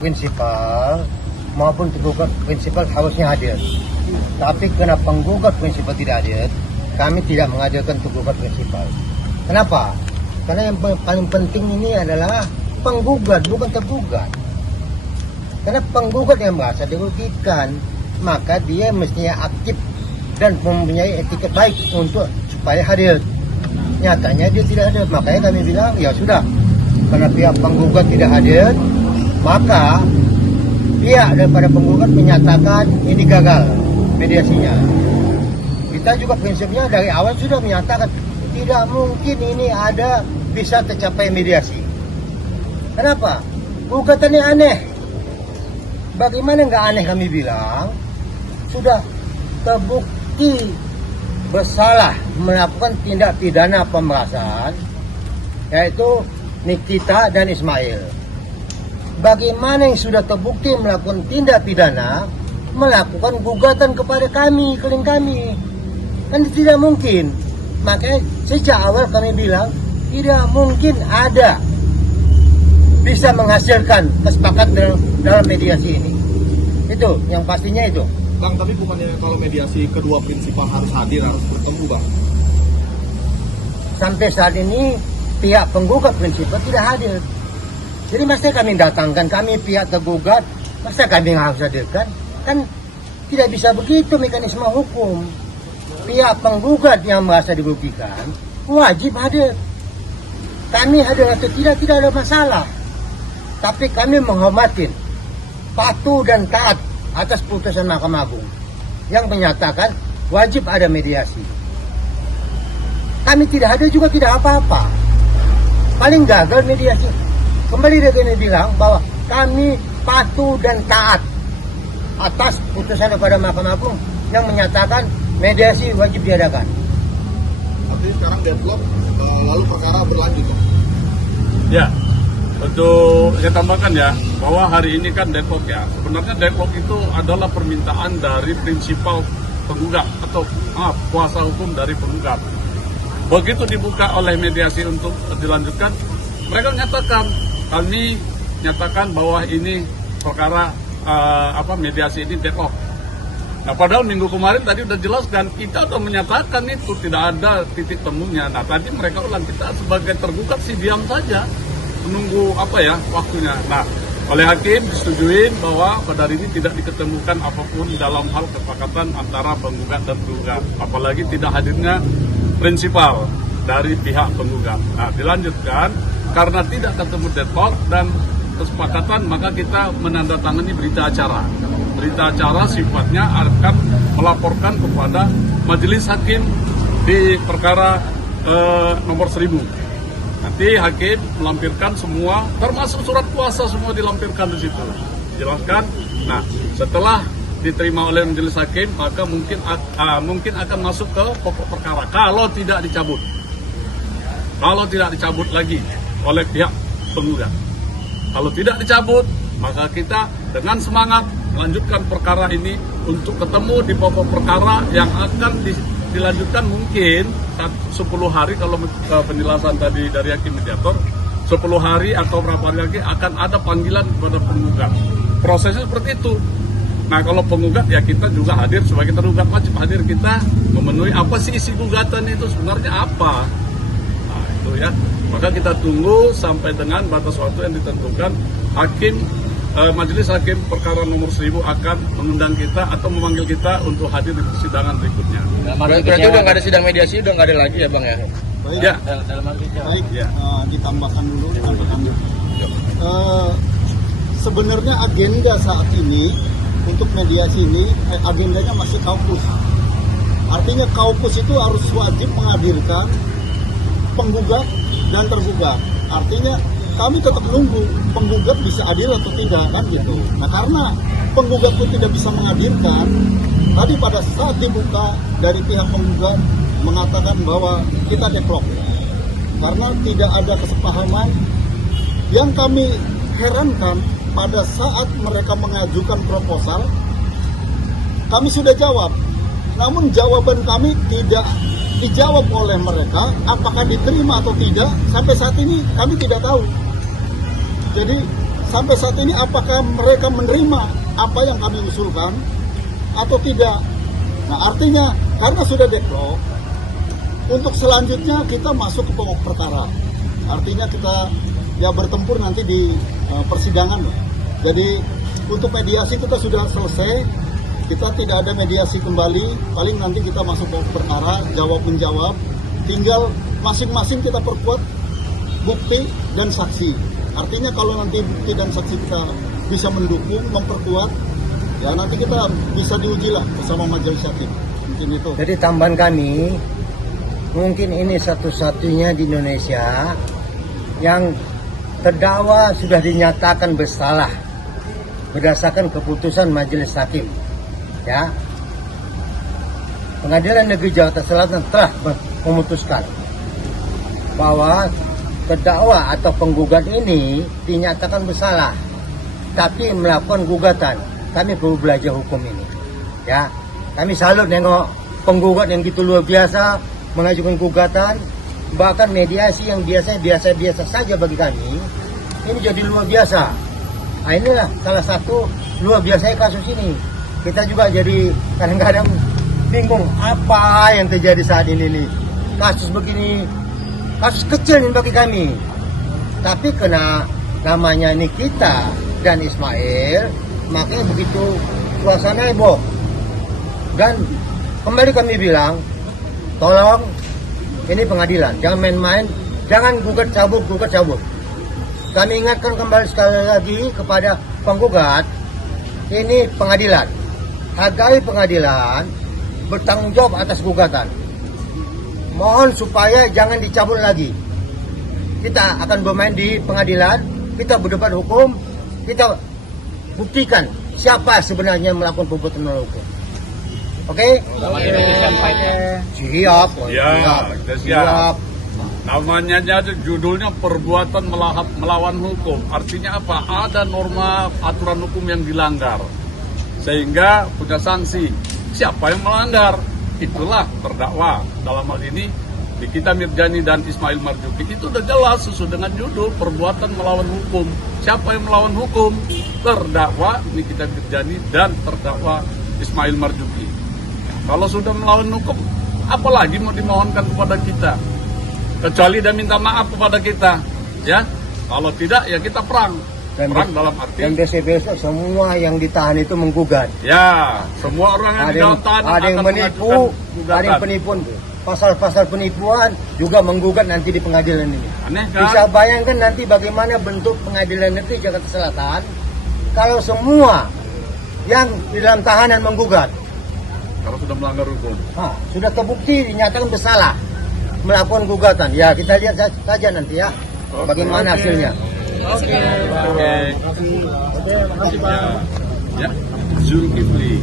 Prinsipal maupun tergugat prinsipal harusnya hadir. Tapi karena penggugat prinsipal tidak hadir, kami tidak mengajukan tergugat prinsipal. Kenapa? Karena yang paling penting ini adalah penggugat, bukan tergugat. Karena penggugat yang merasa dirugikan, maka dia mestinya aktif dan mempunyai etiket baik untuk supaya hadir. Nyatanya dia tidak hadir, makanya kami bilang ya sudah, karena pihak penggugat tidak hadir, maka pihak daripada penggugat menyatakan ini gagal mediasinya. Kita juga prinsipnya dari awal sudah menyatakan tidak mungkin ini ada bisa tercapai mediasi. Kenapa? Gugatannya aneh. Bagaimana nggak aneh kami bilang? Sudah terbukti bersalah melakukan tindak pidana pemerasan, yaitu Nikita dan Ismail. Bagaimana yang sudah terbukti melakukan tindak pidana melakukan gugatan kepada kami, klien kami? Kan tidak mungkin. Makanya sejak awal kami bilang tidak mungkin ada bisa menghasilkan kesepakatan dalam mediasi ini. Itu yang pastinya itu. Bang, tapi bukannya kalau mediasi kedua prinsipal harus hadir, harus bertemu, Bang? Sampai saat ini pihak penggugat prinsipal tidak hadir. Jadi masa kami datangkan, kami pihak tergugat, masa kami harus hadirkan? Kan tidak bisa begitu mekanisme hukum. Pihak penggugat yang merasa dirugikan wajib hadir. Kami hadir atau tidak ada masalah. Tapi kami menghormati, patuh dan taat atas putusan Mahkamah Agung yang menyatakan wajib ada mediasi. Kami tidak ada juga tidak apa-apa. Paling gagal mediasi. Kembali dia kami bilang bahwa kami patuh dan taat atas putusan daripada Mahkamah Agung yang menyatakan mediasi wajib diadakan. Artinya sekarang deadlock, lalu perkara berlanjut, Bang? Ya, untuk saya tambahkan ya, bahwa hari ini kan deadlock ya. Sebenarnya deadlock itu adalah permintaan dari prinsipal penggugat atau kuasa hukum dari penggugat. Begitu dibuka oleh mediasi untuk dilanjutkan, mereka menyatakan, kami nyatakan bahwa ini perkara mediasi ini deadlock. Nah, padahal minggu kemarin tadi udah jelaskan, kita sudah menyatakan itu tidak ada titik temunya. Nah, tadi mereka ulang, kita sebagai tergugat sih diam saja, menunggu waktunya. Nah, oleh hakim disetujui bahwa pada hari ini tidak diketemukan apapun dalam hal kesepakatan antara penggugat dan tergugat, apalagi tidak hadirnya prinsipal dari pihak penggugat. Nah, dilanjutkan karena tidak ketemu deadlock dan kesepakatan, maka kita menandatangani berita acara. Berita acara sifatnya akan melaporkan kepada majelis hakim di perkara nomor 1000. Nanti hakim melampirkan semua, termasuk surat kuasa semua dilampirkan di situ. Jelaskan. Nah, setelah diterima oleh majelis hakim, maka mungkin akan masuk ke pokok perkara kalau tidak dicabut. Kalau tidak dicabut lagi oleh pihak penggugat. Kalau tidak dicabut, maka kita dengan semangat melanjutkan perkara ini untuk ketemu di pokok perkara yang akan dilanjutkan mungkin 10 hari kalau penjelasan tadi dari hakim mediator, 10 hari atau berapa hari lagi akan ada panggilan kepada penggugat. Prosesnya seperti itu. Nah, kalau penggugat ya kita juga hadir sebagai tergugat, wajib hadir kita memenuhi apa sih isi gugatan itu sebenarnya apa. Nah, itu ya. Maka kita tunggu sampai dengan batas waktu yang ditentukan. Majelis hakim perkara nomor 1000 akan mengundang kita atau memanggil kita untuk hadir di persidangan berikutnya. Berarti udah nggak ada sidang mediasi, udah nggak ada lagi ya, Bang ya? Baik, Ya. baik. Ya. Ditambahkan dulu. Sebenarnya agenda saat ini untuk mediasi ini, agendanya masih kaukus. Artinya kaukus itu harus wajib menghadirkan penggugat dan tergugat. Artinya kami tetap menunggu penggugat bisa hadir atau tidak, kan gitu. Nah, karena penggugat pun tidak bisa menghadirkan, tadi pada saat dibuka dari pihak penggugat mengatakan bahwa kita deadlock karena tidak ada kesepahaman. Yang kami herankan, pada saat mereka mengajukan proposal, kami sudah jawab, namun jawaban kami tidak dijawab oleh mereka. Apakah diterima atau tidak, sampai saat ini kami tidak tahu. Jadi sampai saat ini apakah mereka menerima apa yang kami usulkan atau tidak. Nah, artinya karena sudah deadlock, untuk selanjutnya kita masuk ke pokok perkara. Artinya kita ya bertempur nanti di persidangan. Jadi untuk mediasi kita sudah selesai, kita tidak ada mediasi kembali, paling nanti kita masuk pokok perkara, jawab-menjawab, tinggal masing-masing kita perkuat bukti dan saksi. Artinya kalau nanti bukti dan saksi kita bisa mendukung, memperkuat, ya nanti kita bisa diuji lah bersama majelis hakim. Mungkin itu. Jadi tambahan kami, mungkin ini satu-satunya di Indonesia yang terdakwa sudah dinyatakan bersalah berdasarkan keputusan majelis hakim. Ya, Pengadilan Negeri Jakarta Selatan telah memutuskan bahwa terdakwa atau penggugat ini dinyatakan bersalah, tapi melakukan gugatan. Kami perlu belajar hukum ini. Ya, kami salut nengok penggugat yang gitu luar biasa mengajukan gugatan, bahkan mediasi yang biasa-biasa saja bagi kami ini jadi luar biasa. Nah, inilah salah satu luar biasa kasus ini. Kita juga jadi kadang-kadang bingung apa yang terjadi saat ini nih. Kasus begini, kasus kecil ini bagi kami. Tapi kena namanya Nikita dan Ismail, makanya begitu suasana heboh. Dan kembali kami bilang, tolong ini pengadilan, jangan main-main, jangan gugat cabut. Kami ingatkan kembali sekali lagi kepada penggugat, ini pengadilan. Hargai pengadilan, bertanggung jawab atas gugatan. Mohon supaya jangan dicabut lagi. Kita akan bermain di pengadilan, kita berdebat hukum, kita buktikan siapa sebenarnya melakukan perbuatan melawan hukum. Oke? Siap. Ya, kita siap. Namanya aja judulnya perbuatan melawan hukum. Artinya apa? Ada norma aturan hukum yang dilanggar. Sehingga punya sanksi. Siapa yang melanggar? Itulah terdakwa. Dalam hal ini Nikita Mirjani dan Ismail Marzuki. Itu udah jelas sesuai dengan judul perbuatan melawan hukum. Siapa yang melawan hukum? Terdakwa Nikita Mirjani dan terdakwa Ismail Marzuki. Kalau sudah melawan hukum, apalagi mau dimohonkan kepada kita? Kecuali dia minta maaf kepada kita, ya. Kalau tidak, ya kita perang. Perang dalam arti. Dan besok semua yang ditahan itu menggugat. Ya, semua orang yang di dalam tahanan ada yang akan menipu, mengajukan ada yang gugatan. penipuan. Pasal-pasal penipuan juga menggugat nanti di pengadilan ini. Aneh kan? Bisa bayangkan nanti bagaimana bentuk pengadilan negeri Jakarta Selatan kalau semua yang di dalam tahanan menggugat. Kalau sudah melanggar hukum. Sudah terbukti dinyatakan bersalah melakukan gugatan. Ya, kita lihat saja nanti ya bagaimana hasilnya. Oke. Ya. Zulkifli.